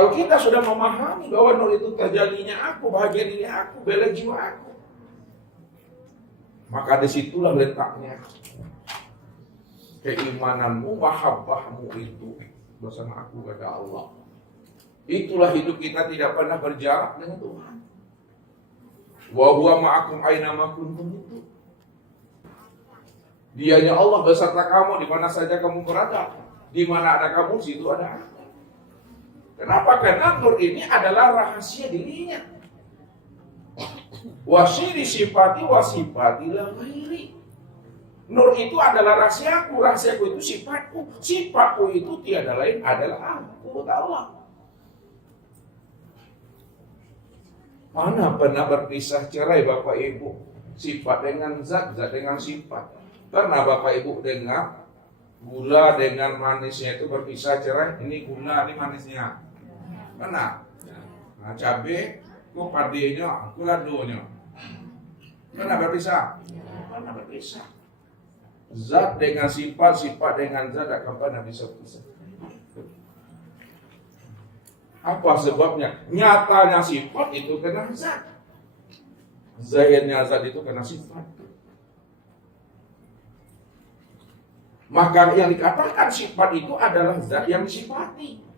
Kalau kita sudah memahami bahwa nur itu terjadinya aku, bahagia diri aku, bela jiwa aku, maka disitulah letaknya keimananmu, mahabbahmu itu bersama aku, kata Allah. Itulah hidup kita tidak pernah berjarak dengan Tuhan. Wa huwa ma'akum aina ma kuntum itu. Dianya Allah beserta kamu di mana saja kamu berada. Di mana ada kamu, situ ada aku. Kenapa? Karena nur ini adalah rahasia dirinya. Wasiri sifati wasifati la ghairi. Nur itu adalah rahasiaku, rahasiaku itu sifatku, sifatku itu tiada lain adalah aku, kata Allah. Mana pernah berpisah cerai Bapak Ibu? Sifat dengan zat, zat dengan sifat. Pernah Bapak Ibu dengar gula dengan manisnya itu berpisah cerai? Ini gula, ini manisnya. Pernah? Nah, cabai, kok padenya, aku ladonya. Pernah berpisah? Pernah berpisah. Zat dengan sifat, sifat dengan zat akan pernah bisa berpisah. Apa sebabnya? Nyatanya sifat itu kena zat. Zahirnya zat itu kena sifat. Maka yang dikatakan sifat itu adalah zat yang disifati.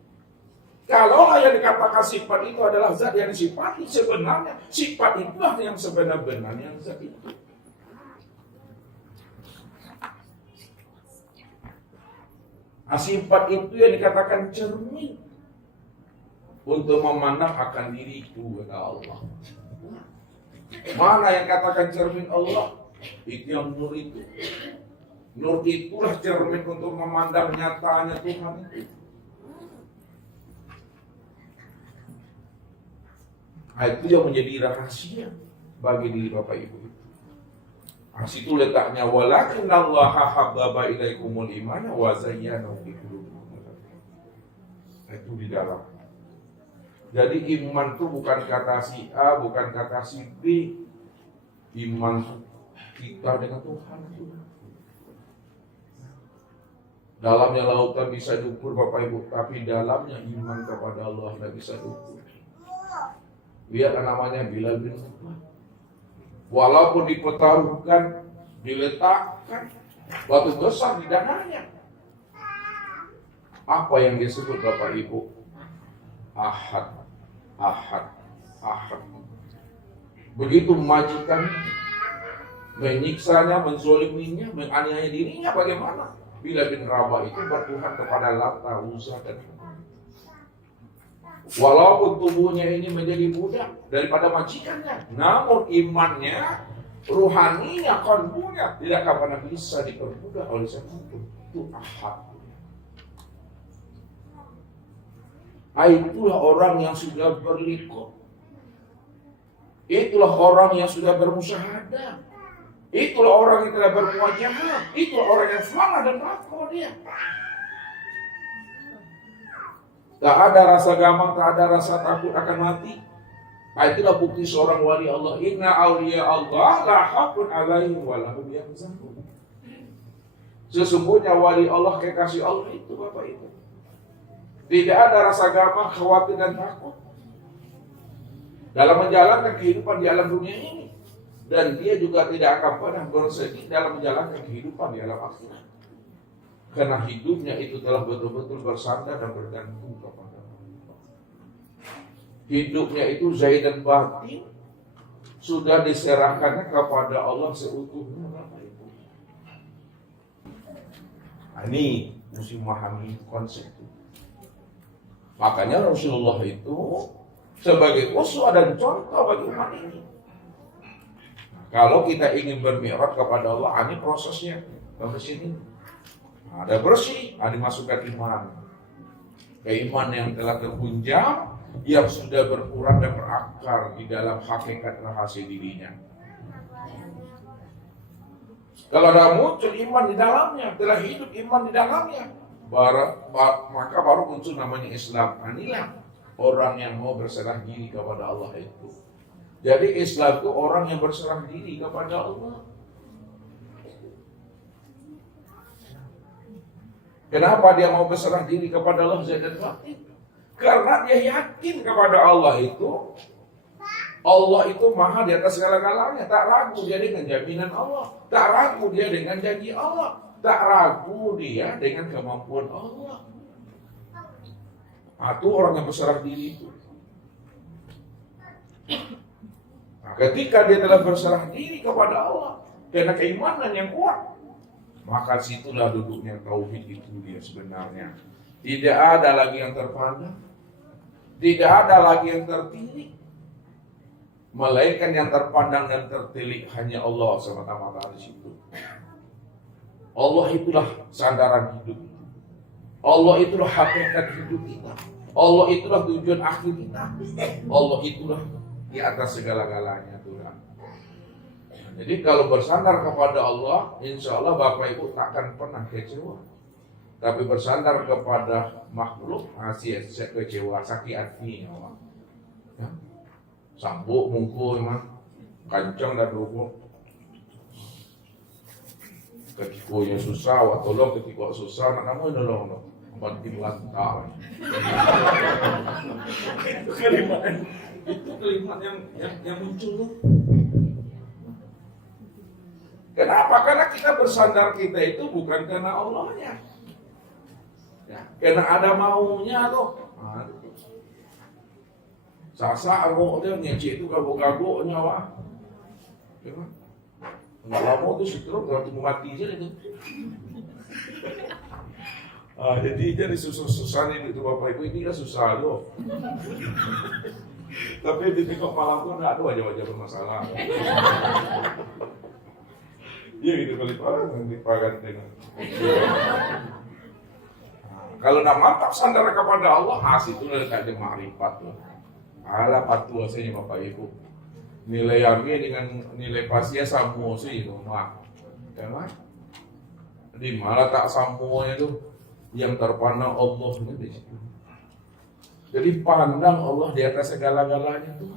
Kalau yang dikatakan sifat itu adalah zat yang disifati, sebenarnya sifat itulah yang sebenar-benarnya zat itu. Sifat itu yang dikatakan cermin untuk memandang akan diriku, kata Allah. Mana yang katakan cermin Allah? Itu yang nur itu. Nur itulah cermin untuk memandang nyatanya Tuhan itu. Nah, itu yang menjadi rahasia bagi diri Bapak Ibu. Nah, situ letaknya walakin Allah habbaba ilaikumul imana wa zayyanahu fi qulubikum. Itu di dalam. Jadi iman itu bukan kata si A, bukan kata si B. Iman kita dengan Tuhan. Dalamnya lautan bisa diukur Bapak Ibu, tapi dalamnya iman kepada Allah tidak bisa diukur. Lihat namanya Bilal bin Rabah. Walaupun dipertaruhkan, diletakkan batu besar di dadanya. Apa yang disebut Bapak Ibu? Ahad. Ahad. Begitu majikan menyiksanya, menzoliminya, menganiaya dirinya, bagaimana? Bilal bin Rabah itu bertuhan kepada Lata, Uzza dan walaupun tubuhnya ini menjadi budak daripada majikannya, namun imannya, ruhaninya, kalbunya tidak akan pernah bisa diperbudak oleh siapapun. Itu ahad. Itulah orang yang sudah berliqah. Itulah orang yang sudah bermusyahadah. Itulah orang yang telah bermuwajahah. Itulah orang yang semangat dan takwa dia. Tak ada rasa gamang, tak ada rasa takut akan mati. Itulah bukti seorang wali Allah. Inna awliya Allah la khaufun alaihim wa lahum yahzanun. Sesungguhnya wali Allah, kekasih Allah itu Bapak Ibu, tidak ada rasa gamang, khawatir dan takut dalam menjalankan kehidupan di alam dunia ini. Dan dia juga tidak akan pernah bersedih dalam menjalankan kehidupan di alam akhirat. Karena hidupnya itu telah betul-betul bersandar dan bergantung kepada Allah. Hidupnya itu zahir dan batin sudah diserahkannya kepada Allah seutuhnya. Nah, ini mesti memahami konsep itu. Makanya Rasulullah itu sebagai uswah dan contoh bagi umat ini. Kalau kita ingin bermi'raj kepada Allah, ini prosesnya. Sampai sini. Ada bersih, ada dimasukkan iman. Keiman yang telah terhunjam, yang sudah berkurang dan berakar di dalam hakikat rahasia dirinya. Kalau ada muncul iman di dalamnya, telah hidup iman di dalamnya, maka baru muncul namanya Islam. Inilah orang yang mau berserah diri kepada Allah itu. Jadi Islam itu orang yang berserah diri kepada Allah. Kenapa dia mau berserah diri kepada Allah zahir dan batin? Karena dia yakin kepada Allah itu maha di atas segala-galanya. Tak ragu dia dengan jaminan Allah. Tak ragu dia dengan janji Allah. Tak ragu dia dengan kemampuan Allah. Itu orang yang berserah diri itu. Nah, ketika dia telah berserah diri kepada Allah karena keimanan yang kuat, maka situlah duduknya tauhid itu dia sebenarnya. Tidak ada lagi yang terpandang, tidak ada lagi yang tertilik, melainkan yang terpandang dan tertilik hanya Allah semata-mata di situ. Allah itulah sandaran hidup. Allah itulah hakikat hidup kita. Allah itulah tujuan akhir kita. Allah itulah di atas segala-galanya Tuhan. Jadi kalau bersandar kepada Allah, insya Allah Bapak Ibu takkan pernah kecewa. Tapi bersandar kepada makhluk masih kecewa, sakit hati Allah. Ya. Sambuk mungkul mah kancang dan rukuk. Ketika susah, tolong ketika susah, nak kamu nolong dong. Banting lantai. Itu kalimat yang muncul tuh. Kenapa? Karena kita bersandar kita itu bukan karena Allahnya. Ya, karena ada maunya tuh. Sasa aku dia ngecek itu kagok-kagok nyawa. Ya kan? Nggak lama tuh stroke, berarti mati aja itu. Jadi jadi susah-susah nih itu Bapak Ibu, ini kan susah loh. Tapi di tengok malam tuh nggak ada wajah-wajah bermasalah. Iya gitu kali yang dipakai dengan. Kalau nak mantap sandar kepada Allah, itu udah kayak makrifat loh. Ala patuh saja Bapak Ibu. Nilai harga dengan nilai pastinya sama sih itu mah. Kan? Di malah tak samuanya tuh yang terpandang Allah itu di situ. Jadi pandang Allah di atas segala-galanya tuh.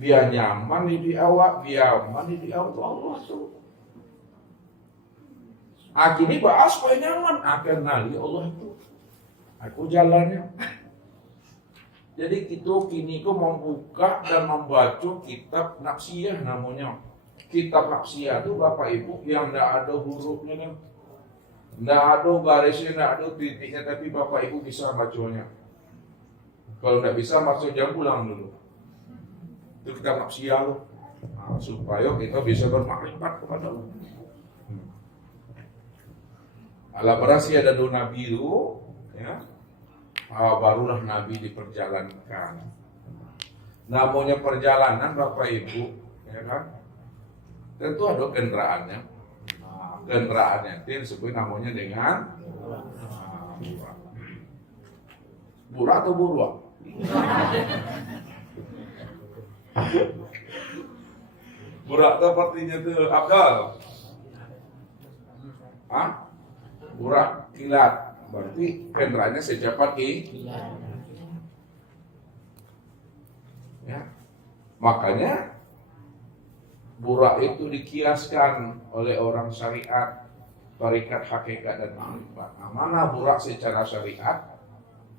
Dia nyaman di awak, dia aman di awak Allah tuh. Akhirnya bahas supaya nyaman, akan nali Allah itu. Aku jalannya. Jadi kita kini membuka dan membaca kitab nafsiyah namanya. Kitab nafsiyah itu Bapak Ibu yang tidak ada hurufnya kan. Tidak ada barisnya, tidak ada titiknya, tapi Bapak Ibu bisa bacanya. Kalau tidak bisa maksudnya pulang dulu. Itu kitab nafsiyah loh. Nah, supaya kita bisa bermakrifat kepada Allah. Ala berasi ada dua nabi itu, ya. Barulah Nabi diperjalankan. Namanya perjalanan Bapak Ibu, ya kan? Tentu ada kendaraannya. Kendaraannya itu disebut namanya dengan burak. Burak atau buruak? Burak itu artinya itu Abdal. Burak kilat. Berarti kendaraannya secepat ya. Makanya burak itu dikiaskan oleh orang syariat, tarikat, hakikat dan ma'rifat. Nah, mana burak secara syariat,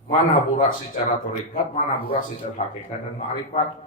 mana burak secara tarikat, mana burak secara hakikat dan ma'rifat.